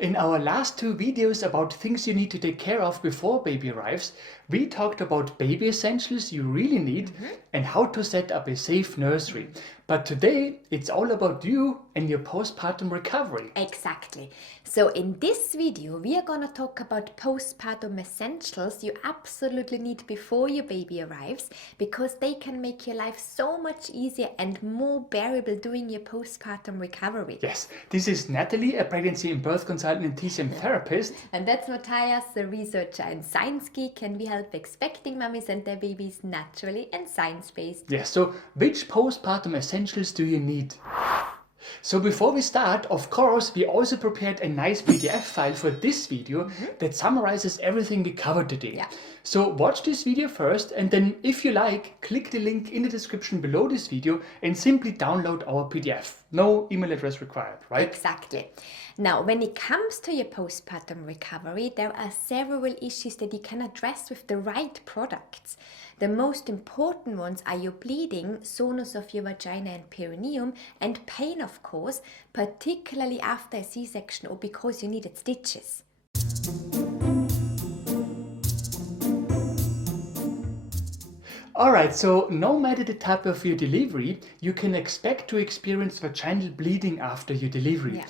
In our last two videos about things you need to take care of before baby arrives, we talked about baby essentials you really need and how to set up a safe nursery. But today it's all about you and your postpartum recovery. Exactly. So in this video, we are going to talk about postpartum essentials you absolutely need before your baby arrives, because they can make your life so much easier and more bearable during your postpartum recovery. Yes, this is Natalie, a pregnancy and birth consultant and TCM therapist. And that's Matthias, the researcher and science geek, and we help expecting mummies and their babies naturally and science-based. Yes, so which postpartum essentials do you need? So before we start, of course, we also prepared a nice PDF file for this video that summarizes everything we covered today. Yeah. So watch this video first, and then if you like, click the link in the description below this video and simply download our PDF. No email address required, right? Exactly. Now, when it comes to your postpartum recovery, there are several issues that you can address with the right products. The most important ones are your bleeding, soreness of your vagina and perineum, and pain, of course, particularly after a C-section or because you needed stitches. Alright, so no matter the type of your delivery, you can expect to experience vaginal bleeding after your delivery. Yeah.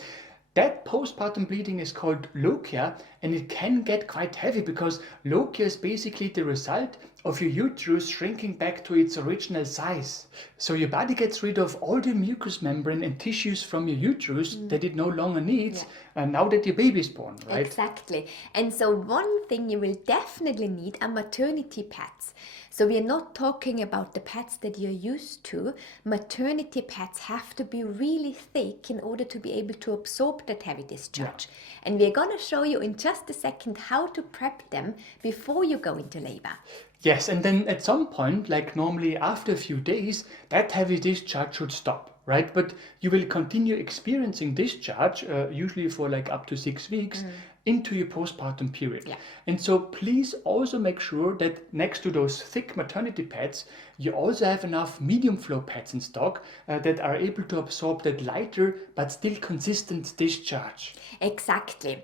That postpartum bleeding is called lochia, and it can get quite heavy because lochia is basically the result of your uterus shrinking back to its original size. So your body gets rid of all the mucous membrane and tissues from your uterus that it no longer needs, now that your baby is born, right? Exactly. And so one thing you will definitely need are maternity pads. So we are not talking about the pads that you're used to. Maternity pads have to be really thick in order to be able to absorb that heavy discharge. And we're going to show you in just a second how to prep them before you go into labor. Yes, and then at some point, like normally after a few days, that heavy discharge should stop, right? But you will continue experiencing discharge, usually for like up to 6 weeks, into your postpartum period. Yeah. And so please also make sure that next to those thick maternity pads, you also have enough medium flow pads in stock that are able to absorb that lighter but still consistent discharge. Exactly.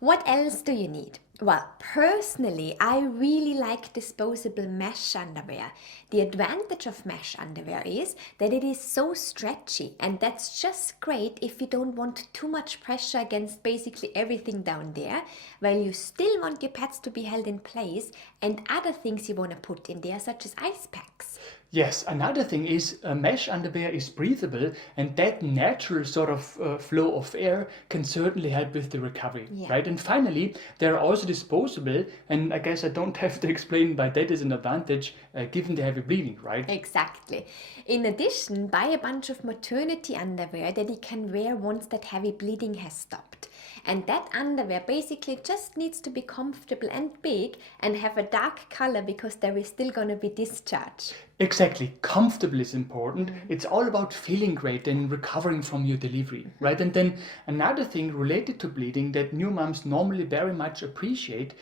What else do you need? Well, personally, I really like disposable mesh underwear. The advantage of mesh underwear is that it is so stretchy, and that's just great if you don't want too much pressure against basically everything down there, while you still want your pads to be held in place and other things you want to put in there, such as ice packs. Yes, another thing is mesh underwear is breathable, and that natural sort of flow of air can certainly help with the recovery, right? And finally, they are also disposable, and I guess I don't have to explain why that is an advantage given the heavy bleeding, right? Exactly. In addition, buy a bunch of maternity underwear that you can wear once that heavy bleeding has stopped. And that underwear basically just needs to be comfortable and big and have a dark color, because there is still going to be discharge. Exactly, comfortable is important. It's all about feeling great and recovering from your delivery, right? And then another thing related to bleeding that new moms normally very much appreciate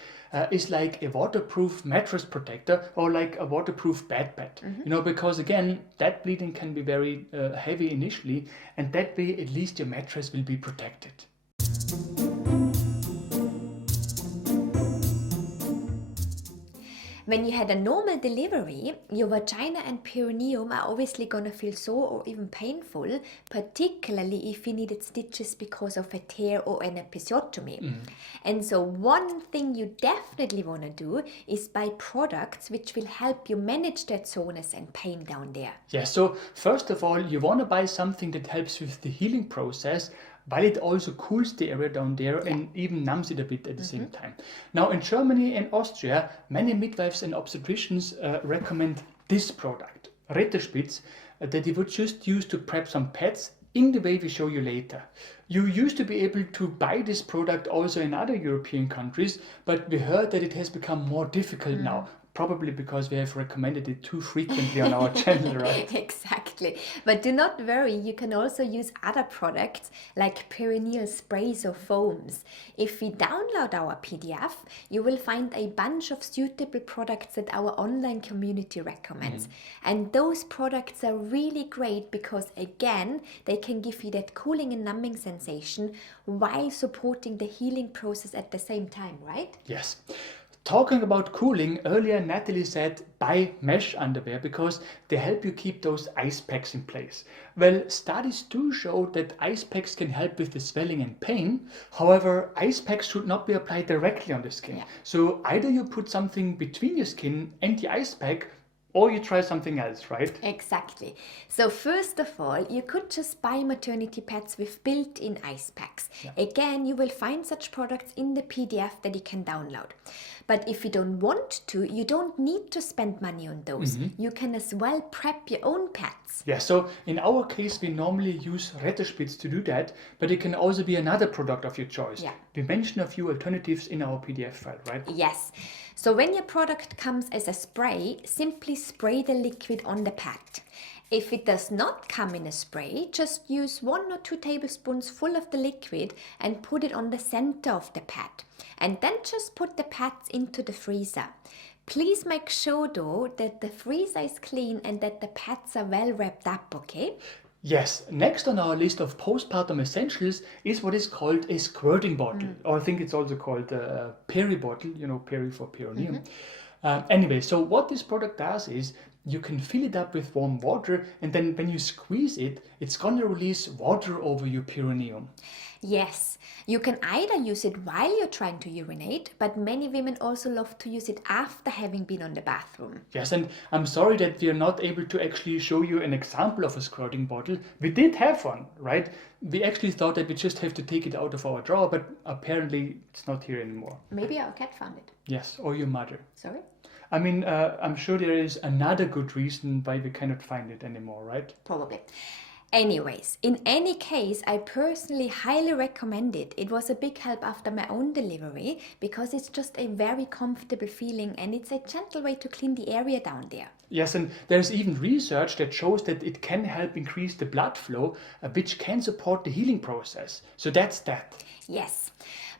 is like a waterproof mattress protector or like a waterproof bed pad. You know, because again, that bleeding can be very heavy initially, and that way at least your mattress will be protected. When you had a normal delivery, your vagina and perineum are obviously going to feel sore or even painful, particularly if you needed stitches because of a tear or an episiotomy. And so one thing you definitely want to do is buy products which will help you manage that soreness and pain down there. Yeah, so first of all, you want to buy something that helps with the healing process, while it also cools the area down there and even numbs it a bit at the same time. Now in Germany and Austria, many midwives and obstetricians recommend this product, Retterspitz, that you would just use to prep some pads in the way we show you later. You used to be able to buy this product also in other European countries, but we heard that it has become more difficult now, probably because we have recommended it too frequently on our channel, right? Exactly. But do not worry, you can also use other products like perineal sprays or foams. If we download our PDF, you will find a bunch of suitable products that our online community recommends. And those products are really great because, again, they can give you that cooling and numbing sensation while supporting the healing process at the same time, right? Yes. Talking about cooling, earlier Natalie said buy mesh underwear because they help you keep those ice packs in place. Well, studies do show that ice packs can help with the swelling and pain. However, ice packs should not be applied directly on the skin. So either you put something between your skin and the ice pack, or you try something else, right? Exactly. So first of all, you could just buy maternity pads with built-in ice packs. Again, you will find such products in the PDF that you can download. But if you don't want to, you don't need to spend money on those. You can as well prep your own pads. Yeah, so in our case, we normally use Rettespitz to do that, but it can also be another product of your choice. We mentioned a few alternatives in our PDF file, right? Yes. So when your product comes as a spray, simply spray the liquid on the pad. If it does not come in a spray, just use 1 or 2 tablespoons full of the liquid and put it on the center of the pad. And then just put the pads into the freezer. Please make sure though that the freezer is clean and that the pads are well wrapped up, okay? Yes, next on our list of postpartum essentials is what is called a squirting bottle, or I think it's also called a peri bottle, peri for perineum. Anyway, so what this product does is you can fill it up with warm water, and then when you squeeze it, it's going to release water over your perineum. Yes, you can either use it while you're trying to urinate, but many women also love to use it after having been on the bathroom. Yes, and I'm sorry that we are not able to actually show you an example of a squirting bottle. We did have one, right? We actually thought that we just have to take it out of our drawer, but apparently it's not here anymore. Maybe our cat found it. Yes, or your mother. Sorry? I mean, I'm sure there is another good reason why we cannot find it anymore, right? Probably. Anyways, in any case, I personally highly recommend it. It was a big help after my own delivery because it's just a very comfortable feeling and it's a gentle way to clean the area down there. Yes, and there's even research that shows that it can help increase the blood flow, which can support the healing process. So that's that. Yes.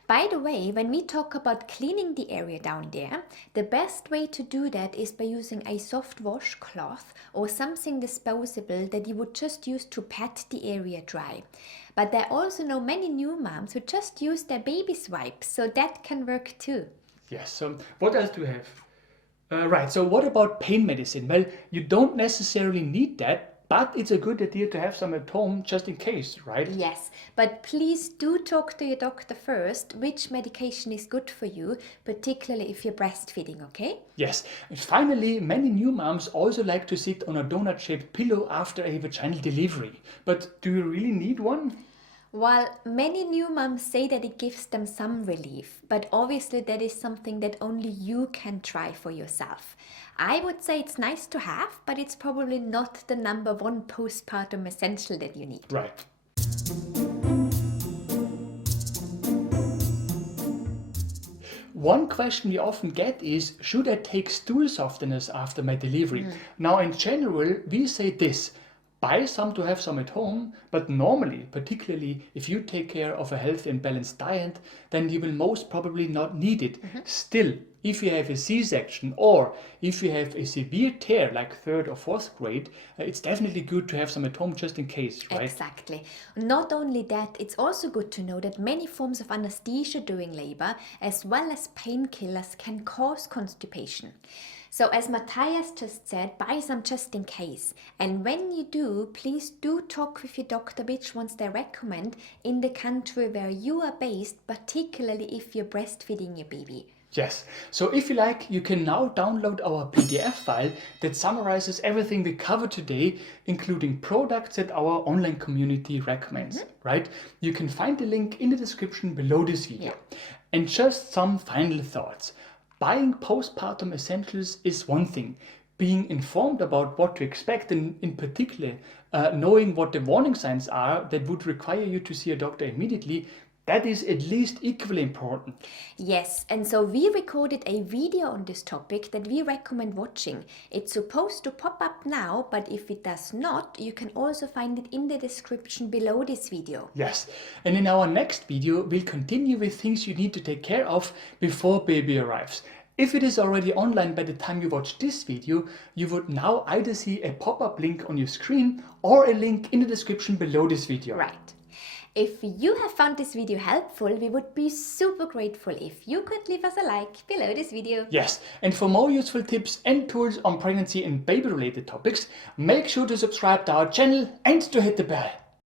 By the way, when we talk about cleaning the area down there, the best way to do that is by using a soft washcloth or something disposable that you would just use to pat the area dry. But I also know many new moms who just use their baby's wipes, so that can work too. Yes, so what else do we have? Right, so what about pain medicine? Well, you don't necessarily need that, but it's a good idea to have some at home just in case, right? Yes, but please do talk to your doctor first which medication is good for you, particularly if you're breastfeeding, okay? Yes, and finally, many new moms also like to sit on a donut-shaped pillow after a vaginal delivery. But do you really need one? While many new moms say that it gives them some relief, but obviously that is something that only you can try for yourself. I would say it's nice to have, but it's probably not the number one postpartum essential that you need. Right. One question we often get is, should I take stool softeners after my delivery? Now, in general, we say this. Buy some to have some at home, but normally, particularly if you take care of a healthy and balanced diet, then you will most probably not need it. Still, if you have a C-section or if you have a severe tear like 3rd or 4th grade, it's definitely good to have some at home just in case, right? Exactly. Not only that, it's also good to know that many forms of anesthesia during labor, as well as painkillers, can cause constipation. So as Matthias just said, buy some just in case. And when you do, please do talk with your doctor which ones they recommend in the country where you are based, particularly if you're breastfeeding your baby. Yes, so if you like, you can now download our PDF file that summarizes everything we covered today, including products that our online community recommends, right? You can find the link in the description below this video. And just some final thoughts. Buying postpartum essentials is one thing. Being informed about what to expect, and in particular, knowing what the warning signs are that would require you to see a doctor immediately, that is at least equally important. Yes, and so we recorded a video on this topic that we recommend watching. It's supposed to pop up now, but if it does not, you can also find it in the description below this video. Yes, and in our next video, we'll continue with things you need to take care of before baby arrives. If it is already online by the time you watch this video, you would now either see a pop-up link on your screen or a link in the description below this video. Right. If you have found this video helpful, we would be super grateful if you could leave us a like below this video. Yes, and for more useful tips and tools on pregnancy and baby related topics, make sure to subscribe to our channel and to hit the bell.